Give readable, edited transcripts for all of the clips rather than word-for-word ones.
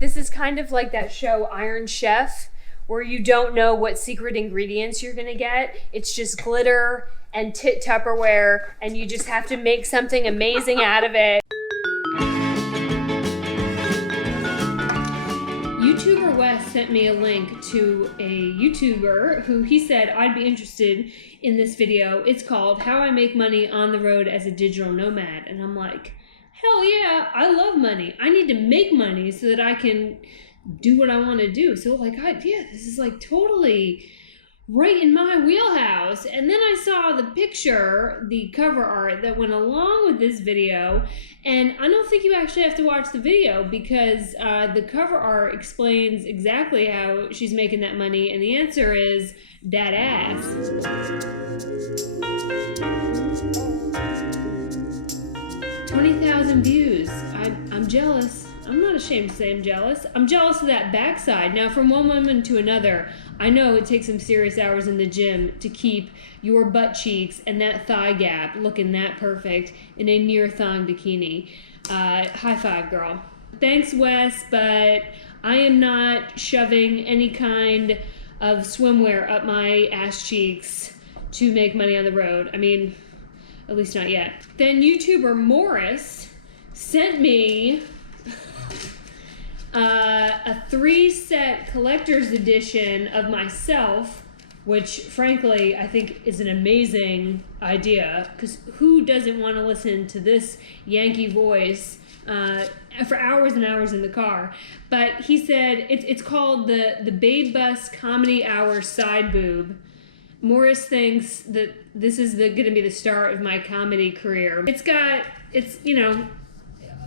This is kind of like that show Iron Chef, where you don't know what secret ingredients you're gonna get. It's just glitter and tit Tupperware, and you just have to make something amazing out of it. YouTuber Wes sent me a link to a YouTuber who he said I'd be interested in this video. It's called How I Make Money on the Road as a Digital Nomad. And I'm like, hell yeah, I love money. I need to make money so that I can do what I want to do. So like, yeah, this is like totally right in my wheelhouse. And then I saw the picture, the cover art that went along with this video. And I don't think you actually have to watch the video because the cover art explains exactly how she's making that money. And the answer is that ass. 20,000 views. I'm jealous. I'm not ashamed to say I'm jealous. I'm jealous of that backside. Now, from one woman to another, I know it takes some serious hours in the gym to keep your butt cheeks and that thigh gap looking that perfect in a near thong bikini. High five, girl. Thanks, Wes, but I am not shoving any kind of swimwear up my ass cheeks to make money on the road. I mean, at least not yet. Then YouTuber Morris sent me a 3-set collector's edition of myself, which frankly I think is an amazing idea, because who doesn't want to listen to this Yankee voice for hours and hours in the car? But he said it's called the Babe Bus Comedy Hour Side Boob. Morris thinks that this is going to be the start of my comedy career. It's you know,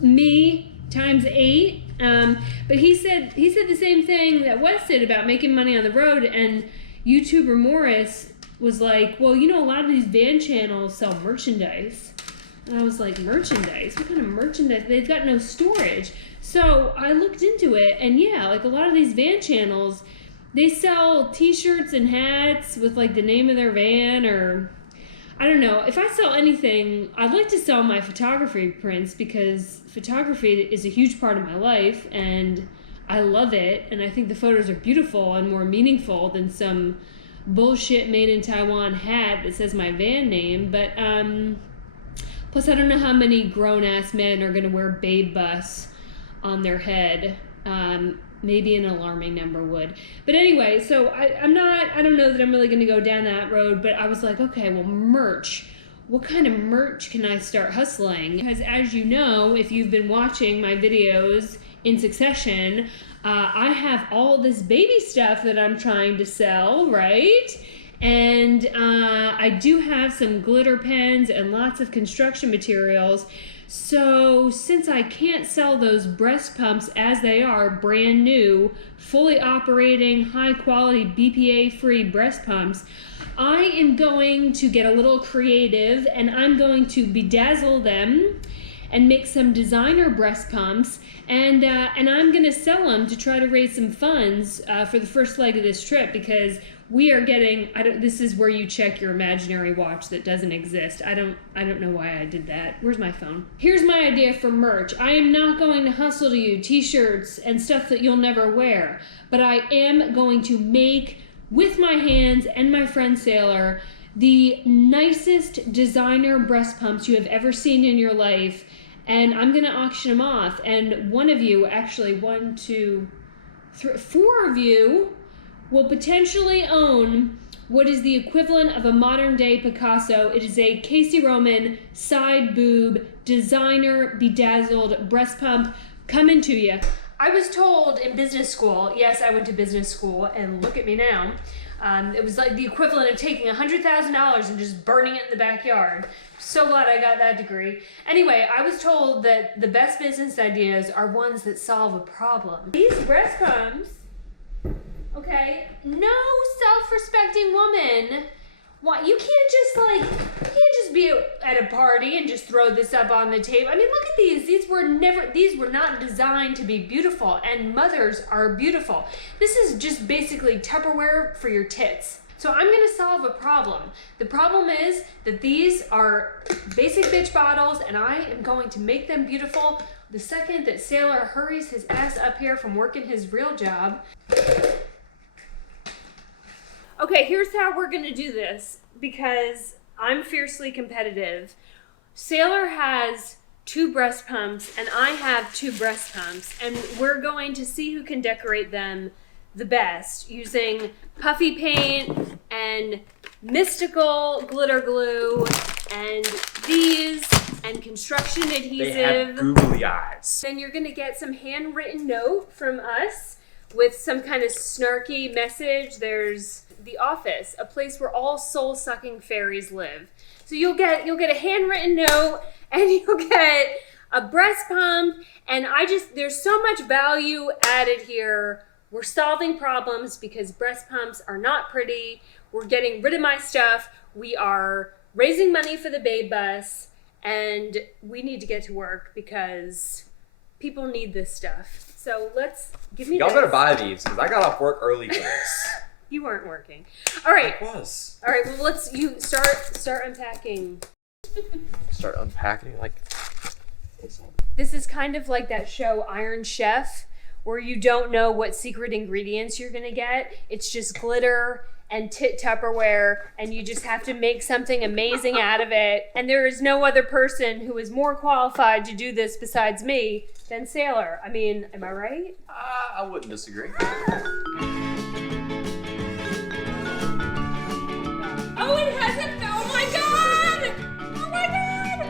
me times 8. But he said the same thing that Wes did about making money on the road, and YouTuber Morris was like, well, you know, a lot of these van channels sell merchandise. And I was like, merchandise? What kind of merchandise? They've got no storage. So I looked into it, and yeah, like a lot of these van channels, they sell t-shirts and hats with like the name of their van, or I don't know. If I sell anything, I'd like to sell my photography prints, because photography is a huge part of my life and I love it, and I think the photos are beautiful and more meaningful than some bullshit made in Taiwan hat that says my van name. But plus I don't know how many grown-ass men are gonna wear Babe Bus on their head. Maybe an alarming number would. But anyway, so I don't know that I'm really going to go down that road, but I was like, okay, well, merch. What kind of merch can I start hustling? Because as you know, if you've been watching my videos in succession, I have all this baby stuff that I'm trying to sell, right? And I do have some glitter pens and lots of construction materials. So since I can't sell those breast pumps as they are, brand new, fully operating, high quality, BPA-free breast pumps, I am going to get a little creative, and I'm going to bedazzle them and make some designer breast pumps, and I'm gonna sell them to try to raise some funds for the first leg of this trip, because we are getting, this is where you check your imaginary watch that doesn't exist. I don't know why I did that. Where's my phone? Here's my idea for merch. I am not going to hustle to you t-shirts and stuff that you'll never wear, but I am going to make, with my hands and my friend Sailor, the nicest designer breast pumps you have ever seen in your life, and I'm gonna auction them off. And one of you, actually 1, 2, 3, 4 of you, will potentially own what is the equivalent of a modern day Picasso. It is a Casey Roman side boob designer bedazzled breast pump coming to you. I was told in business school, yes, I went to business school, and look at me now. It was like the equivalent of taking $100,000 and just burning it in the backyard. So glad I got that degree. Anyway, I was told that the best business ideas are ones that solve a problem. These breast pumps, okay, no self-respecting woman, you can't just be at a party and just throw this up on the table. I mean, look at these. These were not designed to be beautiful, and mothers are beautiful. This is just basically Tupperware for your tits. So I'm gonna solve a problem. The problem is that these are basic bitch bottles, and I am going to make them beautiful the second that Sailor hurries his ass up here from working his real job. Okay, here's how we're gonna do this, because I'm fiercely competitive. Sailor has 2 breast pumps and I have 2 breast pumps, and we're going to see who can decorate them the best using puffy paint and mystical glitter glue and these and construction adhesive. They have googly eyes. Then you're gonna get some handwritten note from us with some kind of snarky message. There's The Office, a place where all soul-sucking fairies live. So you'll get a handwritten note, and you'll get a breast pump, and there's so much value added here. We're solving problems because breast pumps are not pretty. We're getting rid of my stuff. We are raising money for the babe bus, and we need to get to work because people need this stuff. So give me Y'all this. better buy these, because I got off work early for this. You weren't working. All right. I was. All right. Well, you start unpacking. Start unpacking like. This is kind of like that show Iron Chef, where you don't know what secret ingredients you're gonna get. It's just glitter and Tupperware, and you just have to make something amazing out of it. And there is no other person who is more qualified to do this besides me than Sailor. I mean, am I right? I wouldn't disagree. Oh, it hasn't. Oh my god! Oh my god!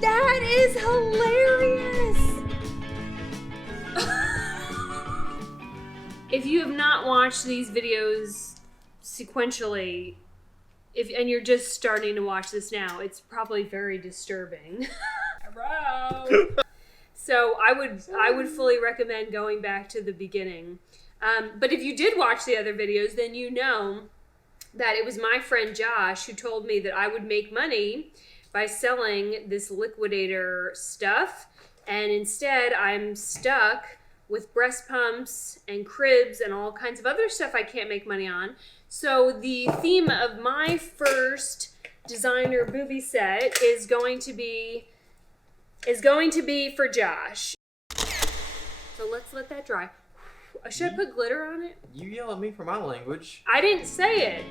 That is hilarious. If you have not watched these videos sequentially, and you're just starting to watch this now, it's probably very disturbing. Hello. So I would fully recommend going back to the beginning. But if you did watch the other videos, then you know that it was my friend Josh who told me that I would make money by selling this liquidator stuff, and instead I'm stuck with breast pumps and cribs and all kinds of other stuff I can't make money on. So the theme of my first designer booby set is going to be for Josh. So let's let that dry. Should I put glitter on it? You yell at me for my language. I didn't say it.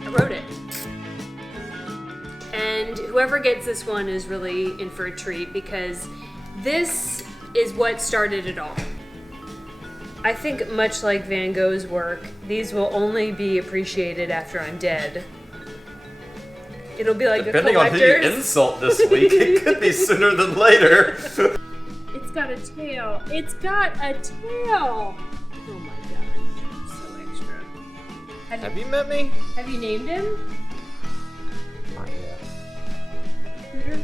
I wrote it. And whoever gets this one is really in for a treat, because this is what started it all. I think much like Van Gogh's work, these will only be appreciated after I'm dead. It'll be like Depending a on who you insult this week, it could be sooner than later. It's got a tail. It's got a tail. Oh my gosh, so extra. Have you met me? Have you named him? Not yet. Hooter?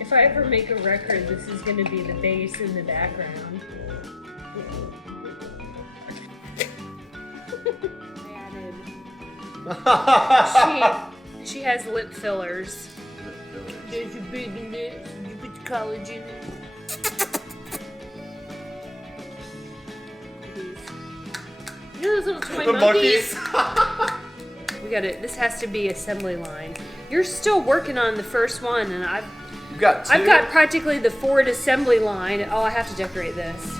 If I ever make a record, this is going to be the bass in the background. She has lip fillers. There's your big lips, you put the collagen in it. You know those little toy monkeys? This has to be assembly line. You're still working on the first one, and I've got practically the Ford assembly line. Oh, I have to decorate this.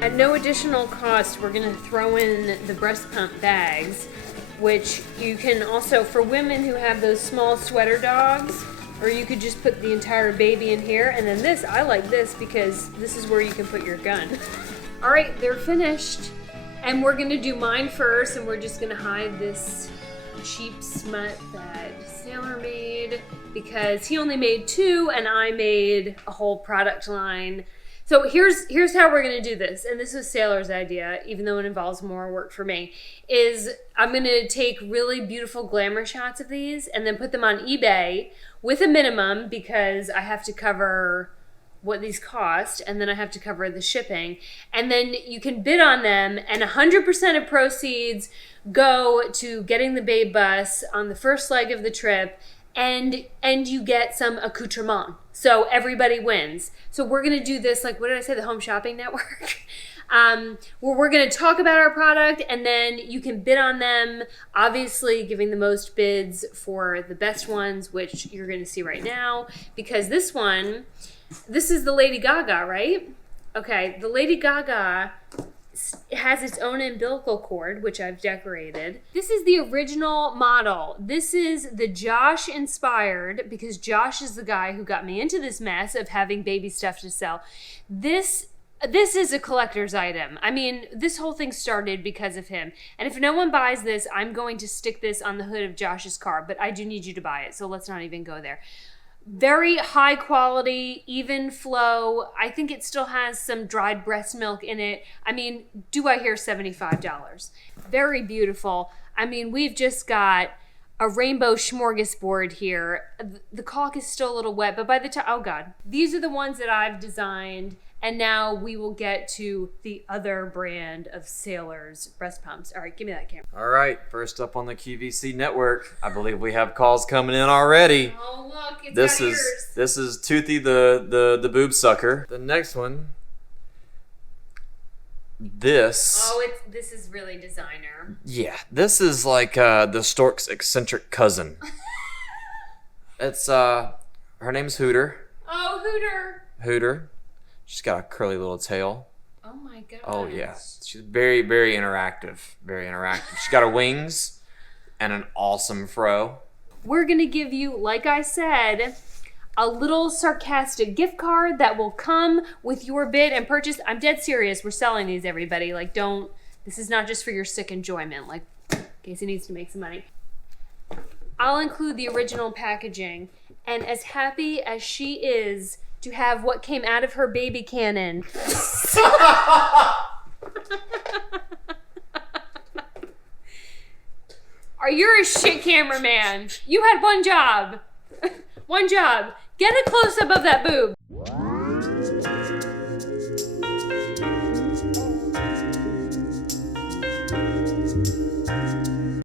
At no additional cost, we're going to throw in the breast pump bags, which you can also, for women who have those small sweater dogs, or you could just put the entire baby in here. And then this, I like this because this is where you can put your gun. All right, they're finished. And we're going to do mine first, and we're just going to hide this cheap smut that Sailor made because he only made 2 and I made a whole product line. So here's how we're gonna do this, and this was Sailor's idea, even though it involves more work for me, is I'm gonna take really beautiful glamour shots of these and then put them on eBay with a minimum, because I have to cover what these cost, and then I have to cover the shipping. And then you can bid on them, and 100% of proceeds go to getting the babe bus on the first leg of the trip, and you get some accoutrement. So everybody wins. So we're going to do this, like, what did I say, the Home Shopping Network? Where we're going to talk about our product, and then you can bid on them, obviously giving the most bids for the best ones, which you're going to see right now, because this is the Lady Gaga, right? Okay, the Lady Gaga has its own umbilical cord, which I've decorated. This is the original model. This is the Josh inspired, because Josh is the guy who got me into this mess of having baby stuff to sell. This is a collector's item. I mean, this whole thing started because of him. And if no one buys this, I'm going to stick this on the hood of Josh's car, but I do need you to buy it, so let's not even go there. Very high quality, even flow. I think it still has some dried breast milk in it. I mean, do I hear $75? Very beautiful. I mean, we've just got a rainbow smorgasbord here. The caulk is still a little wet, but by the time, oh God. These are the ones that I've designed. And now we will get to the other brand of Sailor's breast pumps. All right, give me that camera. All right, first up on the QVC network. I believe we have calls coming in already. Oh look, it's This got is ears. this is Toothy the boob sucker. The next one. This. Oh, this is really designer. Yeah, this is like the stork's eccentric cousin. It's her name's Hooter. Oh, Hooter. Hooter. She's got a curly little tail. Oh my gosh. Oh yeah, she's very, very interactive. Very interactive. She's got her wings and an awesome fro. We're gonna give you, like I said, a little sarcastic gift card that will come with your bid and purchase. I'm dead serious. We're selling these, everybody. Like, this is not just for your sick enjoyment. Like, Casey needs to make some money. I'll include the original packaging. And as happy as she is to have what came out of her baby cannon. You're a shit cameraman. You had one job. One job. Get a close-up of that boob.